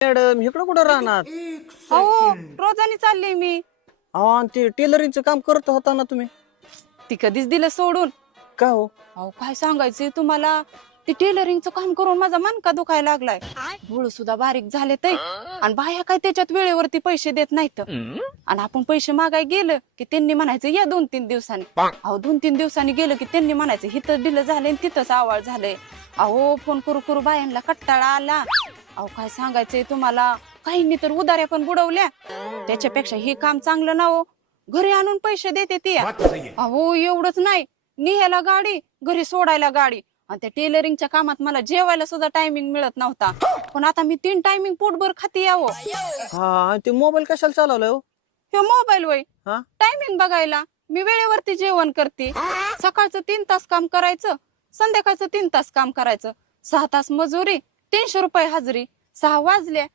Madam इकडं कुठं राहणार? हो रोजानी चालले मी. अहो आणि ते टेलरिंगचं काम करत होता ना तुम्ही? ती कधीच दिलं सोडून. का हो? अहो काय सांगायचंय तुम्हाला, ती टेलरिंगचं काम करून माझा मनका दुखायला लागलाय. डोळे सुद्धा बारीक झाले ते, आणि बाया काय त्याच्यात वेळेवरती पैसे देत नाहीत. आणि आपण पैसे मागाय गेलं की त्यांनी म्हणायचं या 2-3 दिवसांनी. अहो 2-3 दिवसांनी गेलं की त्यांनी म्हणायचं हिथं दिलं झालंय तिथंच आवाळ झालंय. अहो फोन करू करू बायांना कट्टाळा आला. अहो काय सांगायचंय तुम्हाला, काहींनी तर उधाऱ्या पण बुडवल्या. त्याच्यापेक्षा हे काम चांगलं ना हो, घरी आणून पैसे देते ती. अहो एवढंच नाही, निघायला गाडी, घरी सोडायला गाडी. आणि त्या टेलरिंगच्या कामात मला जेवायला सुद्धा टायमिंग मिळत नव्हता, पण आता मी 3 टायमिंग पोटभर खाते यावं. हा आणि ते मोबाईल कशाला चालवलाय हो? हे मोबाईल वय हा टायमिंग बघायला. मी वेळेवरती जेवण करते. सकाळचं 3 तास काम करायचं, संध्याकाळचं 3 तास काम करायचं. 6 तास मजुरी, 300 रुपये हजरी. 6 वाजल्या